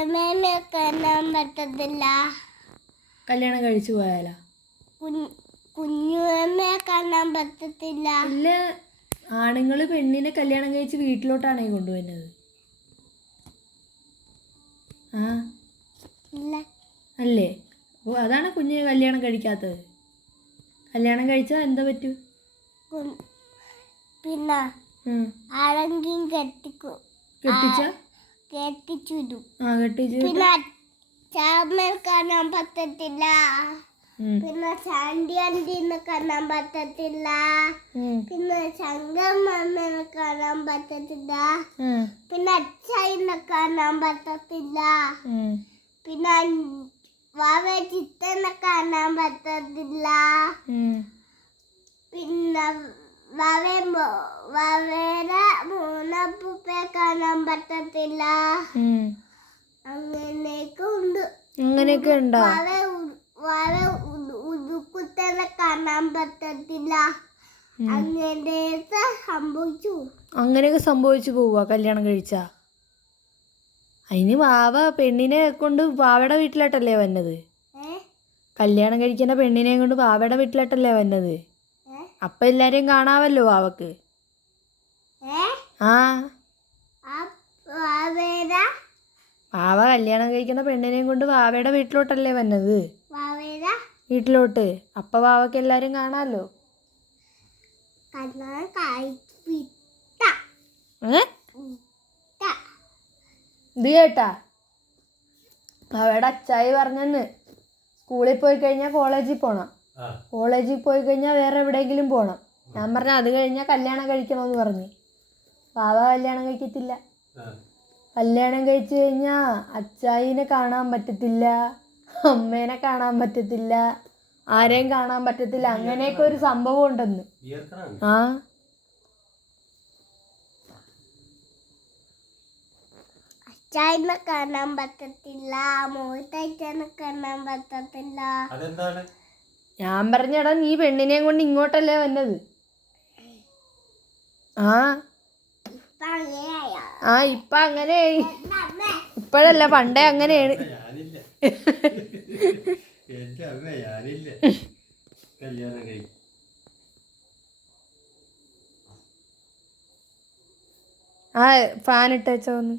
അമ്മേനെ കാണാൻ പറ്റത്തില്ല. കല്യാണം കഴിച്ചു പോയാലാ? കുഞ്ഞുമ്മയെ കാണാൻ പറ്റത്തില്ല. ഇല്ല, ആണുങ്ങൾ പെണ്ണിനെ കല്യാണം കഴിച്ച് വീട്ടിലോട്ടാണേ കൊണ്ടുവരുന്നത്. ആ ഇല്ല. അല്ലേ? ഓ, അതാണ് കുഞ്ഞ് കല്യാണം കഴിക്കാത്തത്. കല്യാണം കഴിച്ചാൽ എന്താ പറ്റൂ? പിന്നെ ആരെങ്കിലും കെട്ടിച്ചിടും. പിന്നെ അച്ഛാമ്മയെ കാണാൻ പറ്റത്തില്ല. പിന്നെ ചാണ്ടി ആന്റീനെ കാണാൻ പറ്റത്തില്ല. പിന്നെ ശങ്കമ്മനെ കാണാൻ പറ്റത്തില്ല. പിന്നെ അച്ഛനെ കാണാൻ പറ്റത്തില്ല. പിന്നെ വാവ ചിത്തനെ കാണാൻ പറ്റത്തില്ല. പിന്നെ വാവേരെ മൂന്നപ്പൂപ്പയെ കാണാൻ പറ്റത്തില്ല. അങ്ങനെയൊക്കെ ഉണ്ടോ? വാവ ഉടുക്കുത്തനെ കാണാൻ പറ്റത്തില്ല. അങ്ങനെയൊക്കെ സംഭവിച്ചു പോവുക കല്യാണം കഴിച്ചാ. അതിന് വാവ പെണ്ണിനെ കൊണ്ട് വാവയുടെ വീട്ടിലോട്ടല്ലേ വന്നത്? കല്യാണം കഴിക്കുന്ന പെണ്ണിനെ കൊണ്ട് വാവയുടെ വീട്ടിലോട്ടല്ലേ വന്നത്? അപ്പൊ എല്ലാരെയും കാണാമല്ലോ വാവക്ക്. വാവ കല്യാണം കഴിക്കുന്ന പെണ്ണിനെയും കൊണ്ട് വാവയുടെ വീട്ടിലോട്ടല്ലേ വന്നത്? വീട്ടിലോട്ട്. അപ്പൊ വാവക്ക് എല്ലാരും കാണാമല്ലോ. ഇത് കേട്ടാ? അവയുടെ അച്ചായി പറഞ്ഞെന്ന് സ്കൂളിൽ പോയി കഴിഞ്ഞാൽ കോളേജിൽ പോണം, കോളേജിൽ പോയി കഴിഞ്ഞാൽ വേറെ എവിടെയെങ്കിലും പോണം. ഞാൻ പറഞ്ഞ അത് കഴിഞ്ഞാൽ കല്യാണം കഴിക്കണമെന്ന് പറഞ്ഞു. വാവ കല്യാണം കഴിക്കത്തില്ല. കല്യാണം കഴിച്ചു കഴിഞ്ഞാൽ അച്ചായിനെ കാണാൻ പറ്റത്തില്ല, അമ്മേനെ കാണാൻ പറ്റത്തില്ല, ആരെയും കാണാൻ പറ്റത്തില്ല. അങ്ങനെയൊക്കെ ഒരു സംഭവം ഉണ്ടെന്ന്. അച്ചായിനെ കാണാൻ പറ്റത്തില്ല, മോത്തച്ഛനെ കാണാൻ പറ്റത്തില്ല. ഞാൻ പറഞ്ഞടാ, നീ പെണ്ണിനെയും കൊണ്ട് ഇങ്ങോട്ടല്ലേ വന്നത്? ഇപ്പൊ അങ്ങനെ. ഇപ്പോഴല്ല, പണ്ടേ അങ്ങനെയാണ്. ഫാൻ ഇട്ടേച്ചോന്ന്.